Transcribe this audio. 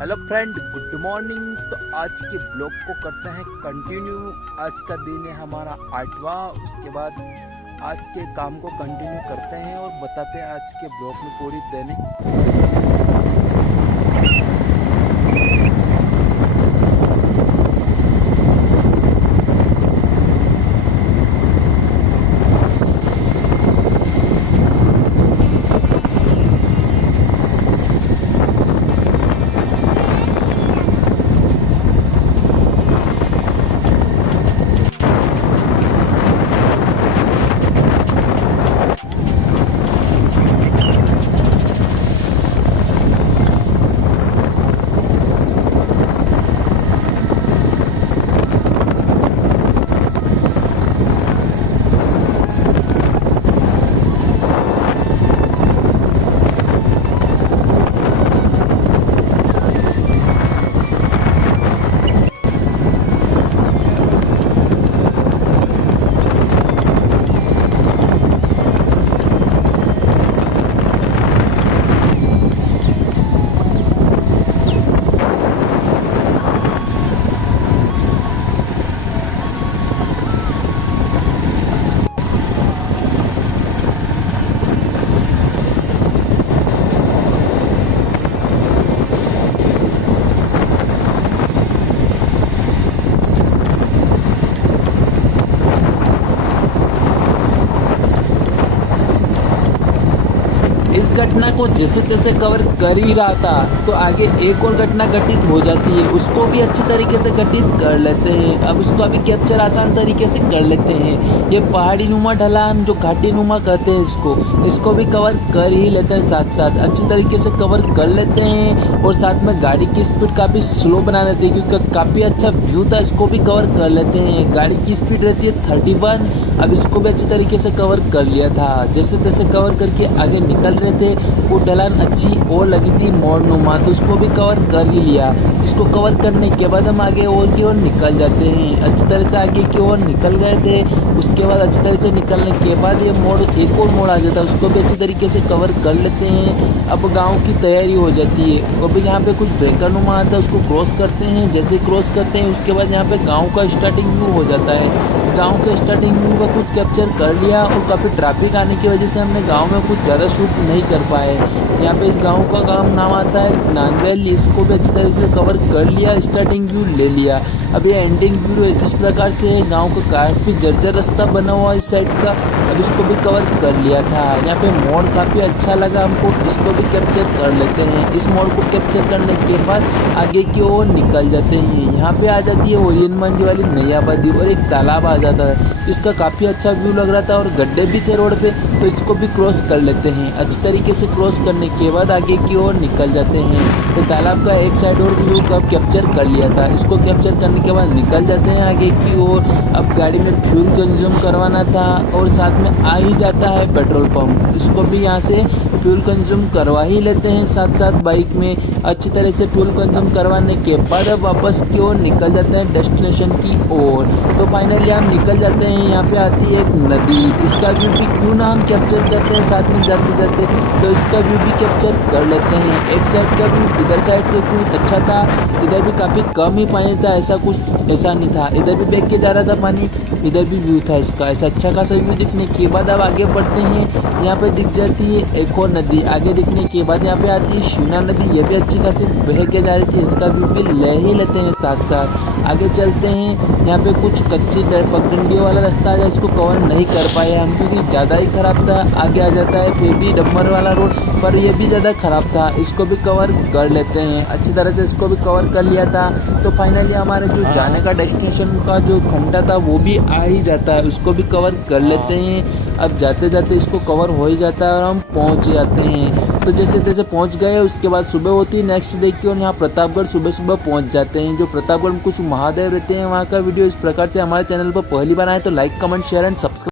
Hello friend, good morning. तो आज के ब्लॉग को करते हैं कंटिन्यू। आज का दिन है हमारा 8वां। उसके बाद आज के काम को कंटिन्यू करते हैं और बताते हैं आज के ब्लॉग में पूरी दैनिक। इस घटना को जैसे तैसे कवर कर ही रहा था तो आगे एक और घटना घटित हो जाती है, उसको भी अच्छी तरीके से घटित कर लेते हैं। अब उसको अभी कैप्चर आसान तरीके से कर लेते हैं। ये पहाड़ी नुमा ढलान जो घाटी नुमा कहते हैं, इसको भी कवर कर ही लेते हैं। साथ साथ अच्छी तरीके से कवर कर लेते हैं और साथ में गाड़ी की स्पीड काफ़ी स्लो बना लेते हैं क्योंकि काफ़ी अच्छा व्यू था। इसको भी कवर कर लेते हैं। गाड़ी की स्पीड रहती है 31। अब इसको भी अच्छी तरीके से कवर कर लिया था। जैसे तैसे कवर करके आगे निकल रहे थे। वो ढलान अच्छी और लगी थी मोड़नुमा, तो उसको भी कवर कर ही लिया। इसको कवर करने के बाद हम आगे और की ओर निकल जाते हैं। अच्छी तरह से आगे की ओर निकल गए थे। उसके बाद अच्छी तरह से निकलने के बाद ये मोड़ एक और मोड़ आ जाता है, उसको भी अच्छी तरीके से कवर कर लेते हैं। अब गाँव की तैयारी हो जाती है। अभी यहाँ पे कुछ ब्रेकरनुमा आता है, उसको क्रॉस करते हैं। जैसे क्रॉस करते हैं उसके बाद यहाँ पे गाँव का स्टार्टिंग व्यू हो जाता है। गांव के स्टार्टिंग व्यू का कुछ कैप्चर कर लिया और काफ़ी ट्रैफिक आने की वजह से हमने गांव में कुछ ज़्यादा शूट नहीं कर पाए। यहाँ पे इस गांव का नाम आता है नानवेल। इसको भी अच्छी तरह से कवर कर लिया, स्टार्टिंग व्यू ले लिया। अब ये एंडिंग व्यू इस प्रकार से गांव का काफ़ी जर्जर रास्ता बना हुआ इस साइड का। अब इसको भी कवर कर लिया था। यहाँ पे मोड़ काफ़ी अच्छा लगा हमको, इसको भी कैप्चर कर लेते हैं। इस मोड़ को कैप्चर करने के बाद आगे की ओर निकल जाते हैं। यहाँ पे आ जाती है ओरियन मंज वाली नई आबादी और एक तालाब आ जाता है। इसका काफ़ी अच्छा व्यू लग रहा था और गड्ढे भी थे रोड पे, तो इसको भी क्रॉस कर लेते हैं। अच्छी तरीके से क्रॉस करने के बाद आगे की ओर निकल जाते हैं। तो तालाब का एक साइड और व्यू का कैप्चर कर लिया था। इसको कैप्चर करने के बाद निकल जाते हैं आगे की ओर। अब गाड़ी में फ्यूल कंज्यूम करवाना था और साथ में आ ही जाता है पेट्रोल पंप। इसको भी यहाँ से फ्यूल कंज्यूम करवा ही लेते हैं। साथ साथ बाइक में अच्छी तरह से फ्यूल कंज्यूम करवाने के बाद अब वापस की ओर निकल जाते हैं डेस्टिनेशन की ओर। तो फाइनली हम निकल जाते हैं। यहाँ पे आती है एक नदी। इसका व्यू भी क्यों ना हम कैप्चर करते हैं साथ में जाते जाते, तो इसका व्यू भी कैप्चर कर लेते हैं। एक साइड का व्यू इधर साइड से कुछ अच्छा था, इधर भी काफ़ी कम ही पानी था, ऐसा नहीं था। इधर भी बह के जा रहा था पानी, इधर भी व्यू था इसका ऐसा अच्छा खासा व्यू दिखने के बाद अब आगे बढ़ते हैं। यहाँ पे दिख जाती है एक और नदी। आगे दिखने के बाद यहाँ पे आती है शिवना नदी। ये भी अच्छी खासी बह के जा रही थी, इसका व्यू भी ले ही लेते हैं। साथ साथ आगे चलते हैं। यहाँ पे कुछ कच्ची पगडंडियों वाला रास्ता है, इसको कवर नहीं कर पाए हम क्योंकि ज़्यादा ही ख़राब था। आगे आ जाता है फिर भी डम्बर वाला रोड, पर ये भी ज़्यादा ख़राब था। इसको भी कवर कर लेते हैं। अच्छी तरह से इसको भी कवर कर लिया था। तो फाइनली हमारे जो जाने का डेस्टिनेशन का जो घंटा था वो भी आ ही जाता है, उसको भी कवर कर लेते हैं। अब जाते जाते इसको कवर हो ही जाता है और हम पहुंच जाते हैं। तो जैसे तैसे पहुंच गए। उसके बाद सुबह होती है नेक्स्ट डे की और यहाँ प्रतापगढ़ सुबह सुबह पहुंच जाते हैं। जो प्रतापगढ़ में कुछ महादेव रहते हैं वहाँ का वीडियो इस प्रकार से हमारे चैनल पर पहली बार आए तो like comment share and subscribe.